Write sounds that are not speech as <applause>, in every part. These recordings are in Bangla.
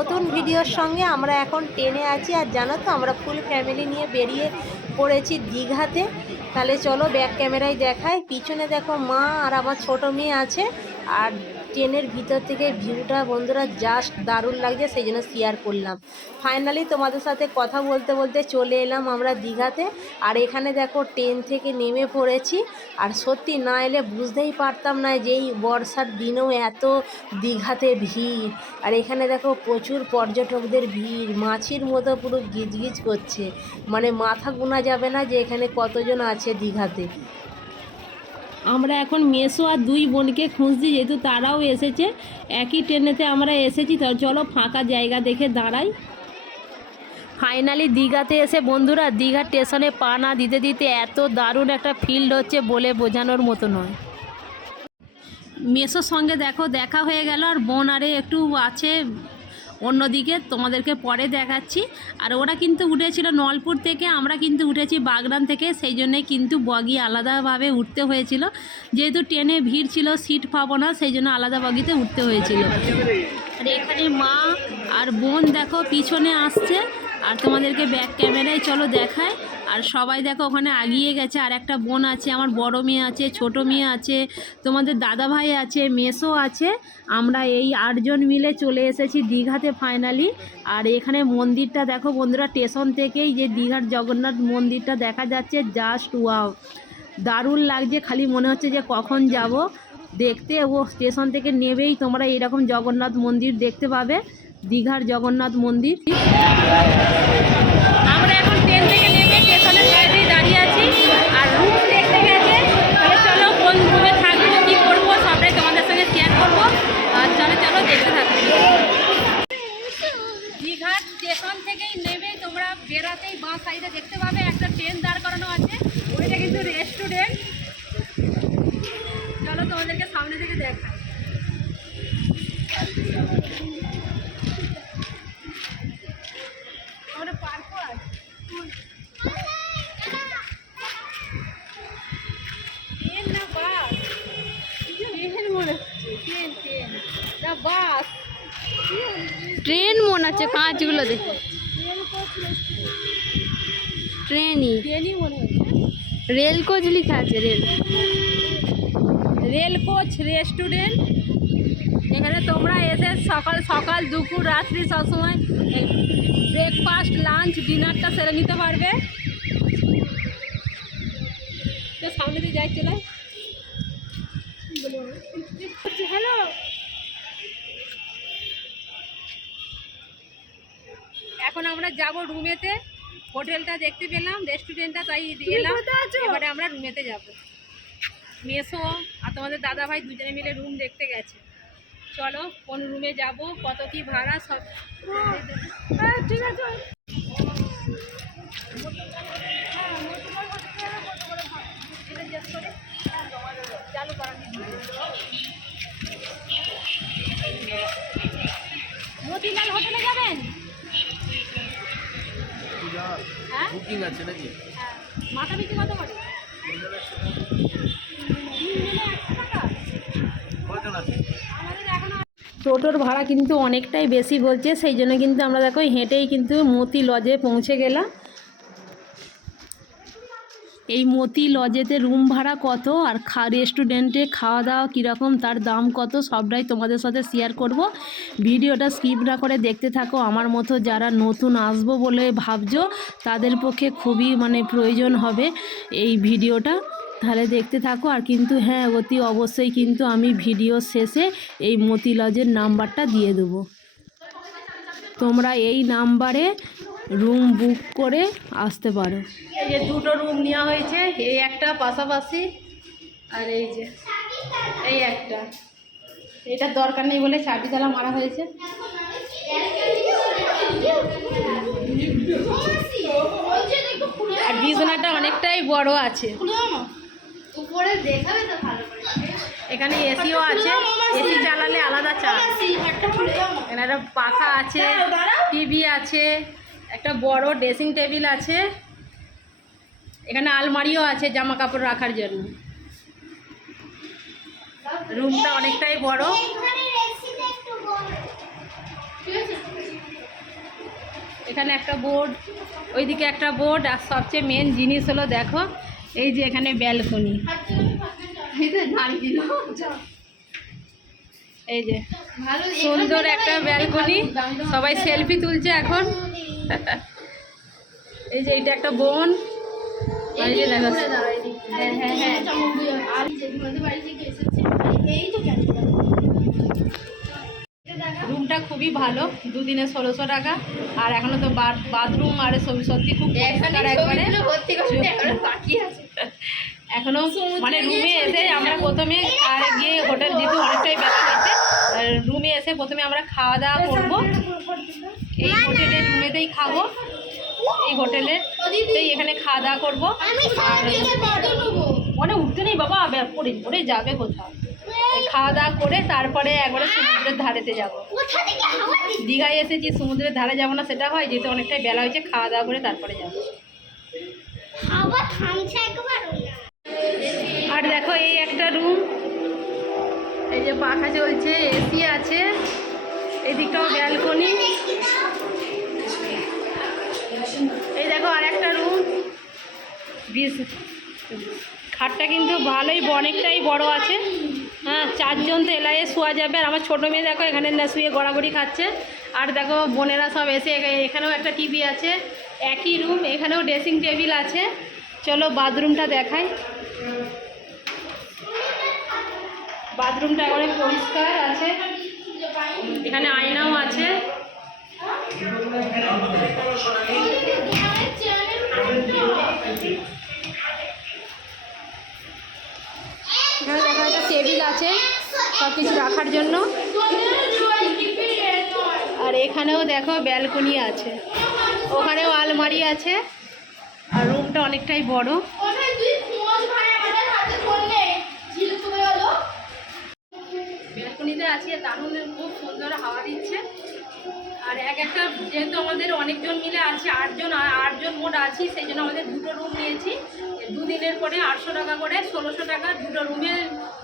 নতুন ভিডিওর সঙ্গে আমরা এখন ট্রেনে আছি। আর জানো তো, আমরা ফুল ফ্যামিলি নিয়ে বেরিয়ে পড়েছি দীঘাতে। তাহলে চলো ব্যাক ক্যামেরায় দেখাই। পিছনে দেখো মা আর আমার ছোট মেয়ে আছে। আর ট্রেনের ভিতর থেকে ভিউটা বন্ধুরা জাস্ট দারুণ লাগছে, সেই জন্য শেয়ার করলাম। ফাইনালি তোমাদের সাথে কথা বলতে বলতে চলে এলাম আমরা দীঘাতে। আর এখানে দেখো ট্রেন থেকে নেমে পড়েছি। আর সত্যি না এলে বুঝতেই পারতাম না যে এই বর্ষার দিনেও এত দীঘাতে ভিড়। আর এখানে দেখো প্রচুর পর্যটকদের ভিড়, মাছির মতো পুরো গিজগিজ করছে। মানে মাথা গোনা যাবে না যে এখানে কতজন আছে দীঘাতে। আমরা এখন মেসো আর দুই বোনকে খুঁজছি, যেহেতু তারাও এসেছে। একই ট্রেনেতে আমরা এসেছি, তো চলো ফাঁকা জায়গা দেখে দাঁড়াই। ফাইনালি দীঘাতে এসে বন্ধুরা, দীঘা স্টেশনে পা না দিতে দিতে এত দারুণ একটা ফিল্ড হচ্ছে বলে বোঝানোর মতো নয়। মেসোর সঙ্গে দেখো, দেখা হয়ে গেল, আর বোন আরে একটু আছে অন্যদিকে তোমাদেরকে পরে দেখাচ্ছি। আর ওরা কিন্তু উঠেছিল নলপুর থেকে, আমরা কিন্তু উঠেছি বাগনান থেকে, সেই জন্যে কিন্তু বগি আলাদাভাবে উঠতে হয়েছিল। যেহেতু ট্রেনে ভিড় ছিল, সিট পাবো না, সেই জন্য আলাদা বগিতে উঠতে হয়েছিল। আর এখানে মা আর বোন দেখো পিছনে আসছে, আর তোমাদেরকে ব্যাক ক্যামেরায় চলো দেখায়। আর সবাই দেখো ওখানে আগিয়ে গেছে। আর একটা বোন আছে, আমার বড় মেয়ে আছে, ছোট মেয়ে আছে, তোমাদের দাদা ভাই আছে, মেসো আছে। আমরা এই আটজন মিলে চলে এসেছি দীঘাতে ফাইনালি আর এখানে মন্দিরটা দেখো বন্ধুরা স্টেশন থেকেই যে দীঘার জগন্নাথ মন্দিরটা দেখা যাচ্ছে জাস্ট ওয়াও দারুণ লাগছে, খালি মনে হচ্ছে যে কখন যাব। দেখতে, ও স্টেশন থেকে নেবেই, তোমরা এরকম জগন্নাথ মন্দির দেখতে পাবে, দীঘার জগন্নাথ মন্দির আমরা এখন ট্রেন থেকে নেমে স্টেশনের বাইরেই দাঁড়িয়ে আছি আর রুম দেখতে গেছে তাহলে চলো কোন রুমে থাকব কী করব সবটাই তোমাদের সঙ্গে শেয়ার করব আর চলো চলো দেখতে থাকব দীঘার স্টেশন থেকেই নেমে তোমরা বেরাতেই বাঁ সাইডে দেখতে পাবে, একটা ট্রেন দাঁড় করানো আছে। ওইটা কিন্তু রেস্টুরেন্ট চলো তোমাদেরকে সামনে থেকে দেখাই। ট্রেন মনে হচ্ছে কাঁচগুলো দেখে ট্রেনই। মনে রেল কোচ লেখা আছে রেল। Rail coach restaurant. এখানে তোমরা এসে সকাল সকাল দুপুর রাত্রি সবসময় ব্রেকফাস্ট লাঞ্চ ডিনারটা সেরে নিতে পারবে। তো সামনে দিয়ে যাই চলে হ্যালো। এখন আমরা যাব রুমেতে হোটেলটা দেখতে পেলাম রেস্টুরেন্টটা তাই দিয়ে এলাম। এবারে আমরা রুমেতে যাব। মেসো আর তোমাদের দাদা ভাই দুজনে মিলে রুম দেখতে গেছে। চলো কোন রুমে যাব কত কি ভাড়া সব ঠিক আছে। বুকিং আছে নাকি? হ্যাঁ। মাথা পিছু কত করে? কজন আছে? আমাদের এখনও টোটোর ভাড়া কিন্তু অনেকটাই বেশি বলছে সেই জন্য কিন্তু আমরা দেখো হেঁটেই কিন্তু মতি লজে পৌঁছে গেলাম। এই মতি লজেতে রুম ভাড়া কত? আর খা রেস্টুরেন্টে খাওয়া দাওয়া কীরকম? তার দাম কত? সবটাই তোমাদের সাথে শেয়ার করব। ভিডিওটা স্কিপ না করে দেখতে থাকো। আমার মতো যারা নতুন আসব বলে ভাবছ, তাদের পক্ষে খুবই মানে প্রয়োজন হবে এই ভিডিওটা। তাহলে দেখতে থাকো। আর কিন্তু হ্যাঁ অতি অবশ্যই কিন্তু আমি ভিডিও শেষে এই মতি লজের নাম্বারটা দিয়ে দেবো। তোমরা এই নাম্বারে রুম বুক করে আসতে পারো। এই যে দুটো রুম নেওয়া হয়েছে এই একটা পাশাপাশি আর এই যে এই একটা। এটার দরকার নেই বলে চাবি তালা মারা হয়েছে। আর বিছানাটা অনেকটাই বড় আছে। উপরে দেখাবে তো ভালো করে। এখানে এসিও আছে এসি চালালে আলাদা চার্জ। এখানে একটা পাখা আছে টিভি আছে। একটা বড় ড্রেসিং টেবিল আছে। এখানে আলমারিও আছে জামা কাপড় রাখার জন্য। রুমটা অনেকটাই বড়। এখানে একটু বোর্ড ওইদিকে একটা বোর্ড আর সবচেয়ে মেন জিনিস হলো দেখো এই যে এখানে ব্যালকনি। এই যে সুন্দর একটা ব্যালকনি সবাই সেলফি তুলছে এখন। <laughs> এই যে এটা একটা বোন। এই যে দেখো। হ্যাঁ হ্যাঁ হ্যাঁ। রুমটা খুবই ভালো। দুদিনে ষোলোশো টাকা। আর এখনও তো বাথরুম আর সত্যি খুব একবারে। <laughs> এখনও মানে রুমে এসে আমরা প্রথমে আর গিয়ে হোটেল যেহেতু অনেকটাই বেলা হয়েছে রুমে এসে প্রথমে আমরা খাওয়া দাওয়া করব। এই হোটেলের রুমেতেই খাব। এই হোটেলে এখানে খাওয়া দাওয়া করব। মনে উঠতে নেই বাবা পড়ে পড়ে যাবে কোথাও। খাওয়া দাওয়া করে তারপরে একবারে সমুদ্রের ধারেতে যাব। দীঘায় এসেছি সমুদ্রের ধারে যাব না সেটা হয় যেহেতু অনেকটাই বেলা হয়েছে খাওয়া দাওয়া করে তারপরে যাব। আর দেখো এই একটা রুম এই যে পাখা চলছে এসি আছে। এদিকটাও ব্যালকনি এই দেখো আর একটা রুম খাটটা কিন্তু ভালোই অনেকটাই বড় আছে। হ্যাঁ চারজন তো এলাইয়ে শোয়া যাবে। আর আমার ছোটো মেয়ে দেখো, এখানে না শুয়ে গড়াগড়ি খাচ্ছে। আর দেখো, বোনেরা সব এসে এখানেও একটা টিভি আছে। একই রুম এখানেও ড্রেসিং টেবিল আছে। চলো বাথরুমটা দেখাই। বাথরুমটা একেবারে পরিষ্কার আছে। এখানে আয়নাও আছে। এখানে দেখা একটা টেবিল আছে সব কিছু রাখার জন্য। আর এখানেও দেখো ব্যালকনি আছে। ওখানেও আলমারি আছে। অনেকটাই বড়। ব্যালকনিতে আছে দারুণ খুব সুন্দর হাওয়া দিচ্ছে। আর এক একটা যেহেতু আমাদের অনেকজন মিলে আছে আটজন আটজন মোট আছি সেই জন্য আমাদের দুটো রুম নিয়েছি। দুদিনের পরে আটশো টাকা করে ষোলোশো টাকা দুটো রুমে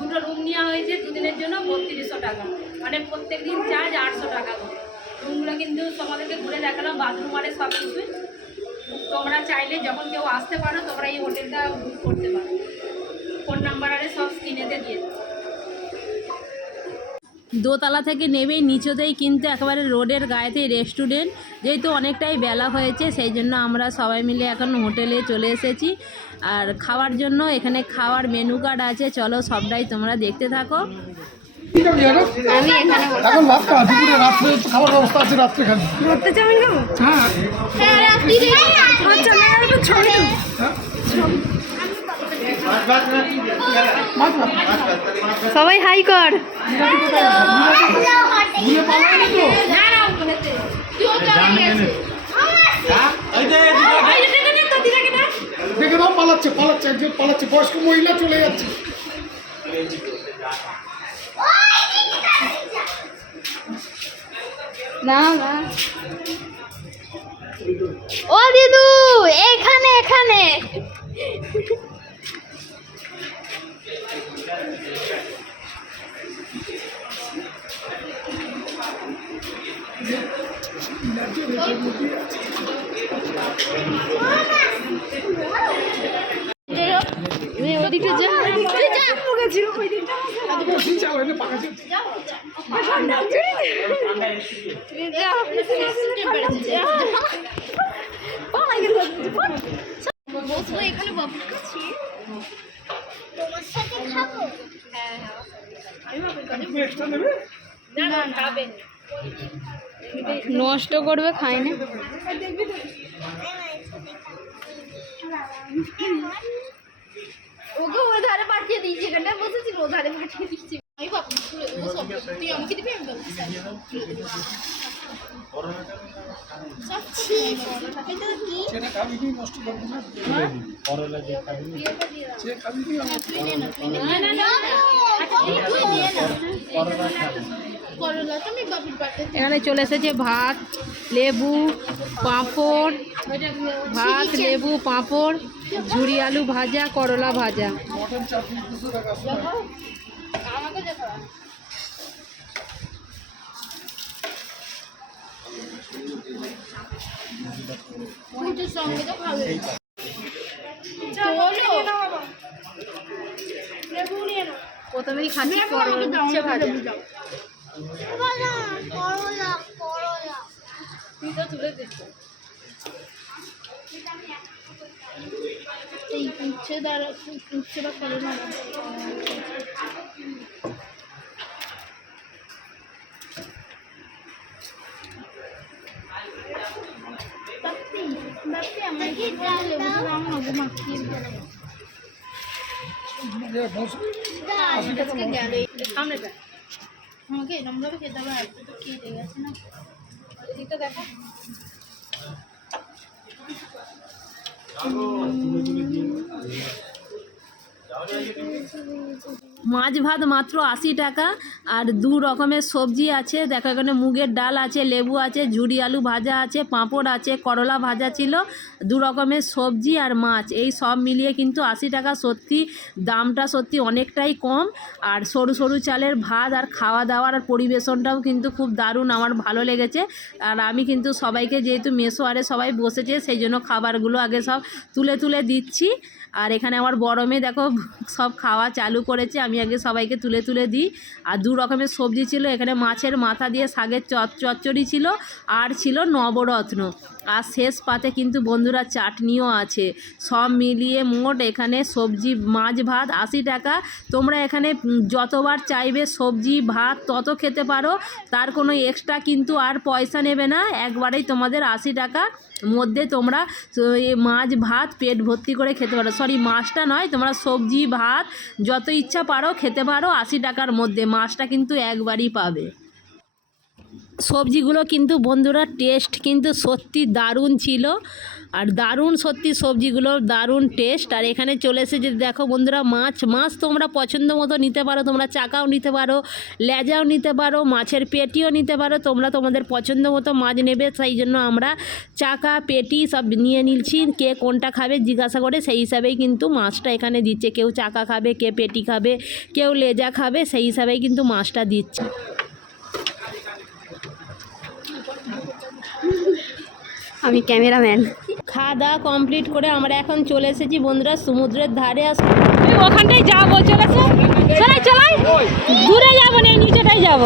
দুটো রুম নেওয়া হয়েছে দুদিনের জন্য বত্রিশশো টাকা। মানে প্রত্যেক দিন চার্জ আটশো টাকা করে। রুমগুলো কিন্তু তোমাদেরকে ঘুরে দেখালাম বাথরুম আরে সব কিছুই। তোমরা চাইলে যখন কেউ আসতে পারো, তোমরা এই হোটেলটা বুক করতে পারো। ফোন নাম্বার আরে সব স্ক্রিনেতে দিয়ে দেবো। দোতলা থেকে নেমেই নিচেতেই কিন্তু একেবারে রোডের গায়েতেই রেস্টুরেন্ট যেহেতু অনেকটাই বেলা হয়েছে, সেই জন্য আমরা সবাই মিলে এখন হোটেলে চলে এসেছি। আর খাওয়ার জন্য এখানে খাওয়ার মেনু কার্ড আছে, চলো সবটাই তোমরা দেখতে থাকো। এখানে এখন ভাত খাওয়া দুপুরে রাত্রে খাবার ব্যবস্থা আছে রাত্রে খালি ঘুরতে চাউমিন হ্যাঁ। আচ্ছা সবাই হাই কর। দেখে দাও পালাচ্ছে পালাচ্ছে একজন পালাচ্ছে। বয়স্ক মহিলা চলে যাচ্ছে। না না। ও দিদু এখানে এখানে। ওদিকে যা ছিল। বসবো এখানে বাবুর কাছে তোমার সাথে খাব একটু এক্সট্রা নষ্ট করবে খাই না ওকে ওই ধারে পাঠিয়ে দিয়েছি এখানটা বসেছিল ও ধারে পাঠিয়ে দিয়েছি। আমি বাপু ও সব তুই আমাকে দিবি আমি সেটা খাবি কি নষ্ট না। এখানে চলে এসেছে ভাত, লেবু, পাঁপড়, ভাত, লেবু, পাঁপড়, ঝুরি আলু ভাজা, করলা ভাজা। সঙ্গে প্রথমেই খাচ্ছি উচ্ছে ভাজা। এই উচ্ছে দ্বারা উচ্ছেটা করে না বাপ্পি বাপ্পি আমার কি লেবু রং নেব মাখিয়ে আমাকে এরকমভাবে খেতে হবে আর তো কেটে গেছে না এদিকটা দেখো মাছ ভাত মাত্র আশি টাকা। আর দু রকমের সবজি আছে। দেখো, এখানে মুগের ডাল আছে, লেবু আছে ঝুড়ি আলু ভাজা আছে, পাঁপড় আছে, করলা ভাজা ছিল। দু রকমের সবজি আর মাছ, এই সব মিলিয়ে কিন্তু আশি টাকা। সত্যি দামটা সত্যি অনেকটাই কম। আর সরু সরু চালের ভাত আর খাওয়া দাওয়ার আর পরিবেশনটাও কিন্তু খুব দারুণ। আমার ভালো লেগেছে। আর আমি কিন্তু সবাইকে যেহেতু মেসোয়ারে সবাই বসেছে, সেই জন্য খাবারগুলো আগে সব তুলে তুলে দিচ্ছি। আর এখানে আমার গরমে দেখো সব খাওয়া চালু করেছে, আমি আগে সবাইকে তুলে তুলে দিই। আর দু রকমের সবজি ছিল, এখানে মাছের মাথা দিয়ে শাগের চচ চচ্চড়ি ছিল, আর ছিল নবরত্ন। আর শেষ পাতে কিন্তু বন্ধুরা চাটনিও আছে। সব মিলিয়ে মোট এখানে সবজি, মাছ, ভাত আশি টাকা। তোমরা এখানে যতবার চাইবে সবজি, ভাত তত খেতে পারো। তার কোনো এক্সট্রা কিন্তু আর পয়সা নেবে না। একবারেই তোমাদের আশি টাকা মধ্যে তোমরা মাছ, ভাত, পেট ভর্তি করে খেতে পারো। সরি মাছটা নয়, তোমরা সবজি, ভাত যত ইচ্ছা পারো খেতে পারো আশি টাকার মধ্যে। মাছটা কিন্তু একবারই পাবে। সবজিগুলো কিন্তু বন্ধুরা টেস্ট কিন্তু সত্যি দারুণ ছিল। আর দারুণ সত্যি সবজিগুলো দারুণ টেস্ট আর এখানে চলে এসে এসেছে দেখো বন্ধুরা মাছ। মাছ তোমরা পছন্দ মতো নিতে পারো। তোমরা চাকাও নিতে পারো, লেজাও নিতে পারো, মাছের পেটিও নিতে পারো। তোমরা তোমাদের পছন্দ মতো মাছ নেবে। সেই জন্য আমরা চাকা, পেটি সব নিয়ে নিচ্ছি কে কোনটা খাবে জিজ্ঞাসা করে সেই হিসাবেই কিন্তু মাছটা এখানে দিচ্ছে। কেউ চাকা খাবে, কে পেটি খাবে, কেউ লেজা খাবে, সেই হিসাবেই কিন্তু মাছটা দিচ্ছে। আমি ক্যামেরাম্যান। খাওয়া দাওয়া কমপ্লিট করে আমরা এখন চলে এসেছি বন্ধুরা সমুদ্রের ধারে। আস ওখানটাই যাব চলেছে চলাই চলাই দূরে যাব না নিচেটাই যাব।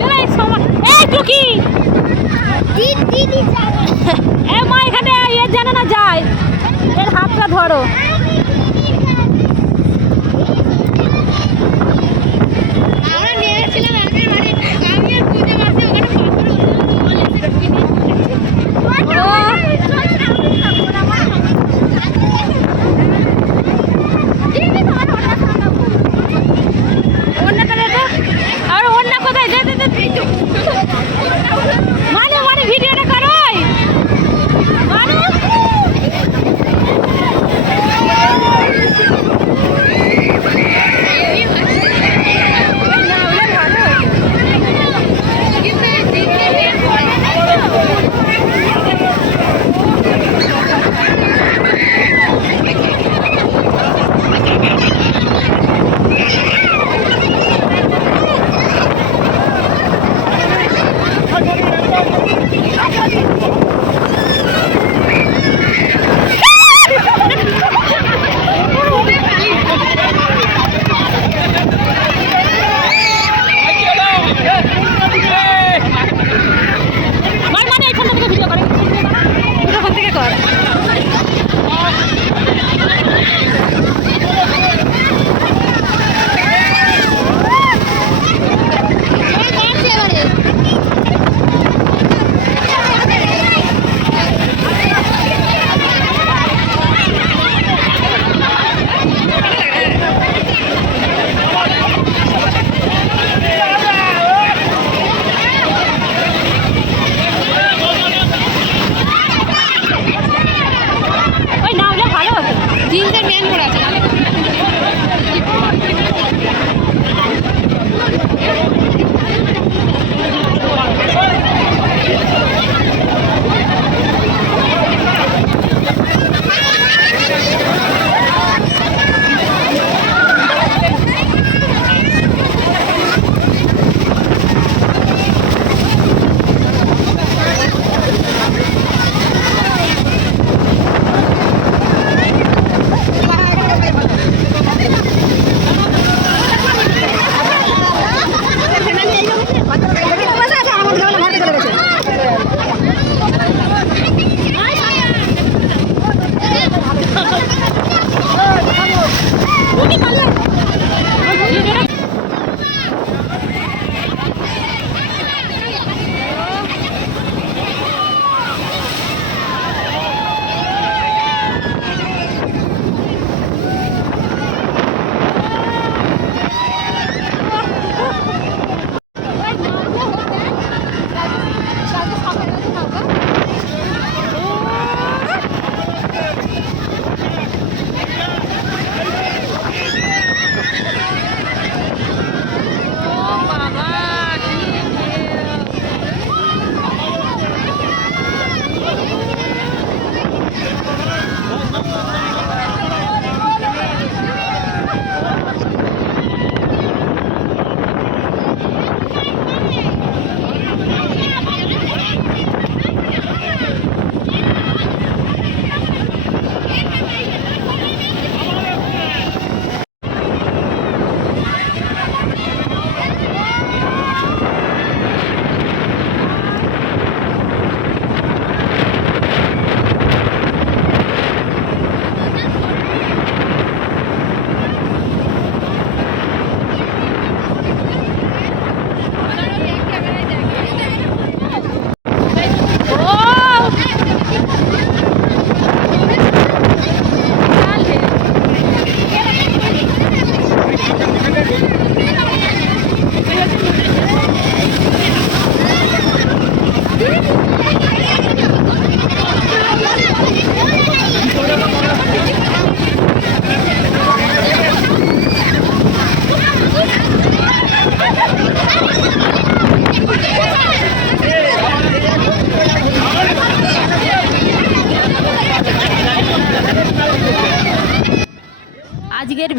চলাই সময় এই টুকি! এ মা এখানে এর জানে না যায়। এর হাতটা ধরো।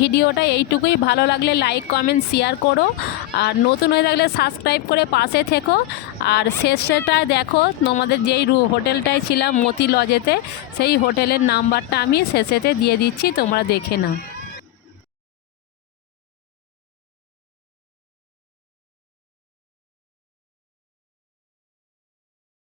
ভিডিওটা এইটুকুই। ভালো লাগলে লাইক কমেন্ট শেয়ার করো। আর নতুন হয়ে থাকলে সাবস্ক্রাইব করে পাশে থেকো। আর শেষটা দেখো, তোমাদের যেই রু হোটেলটায় ছিলাম মতি লজেতে সেই হোটেলের নাম্বারটা আমি শেষেতে দিয়ে দিচ্ছি, তোমরা দেখে নাও।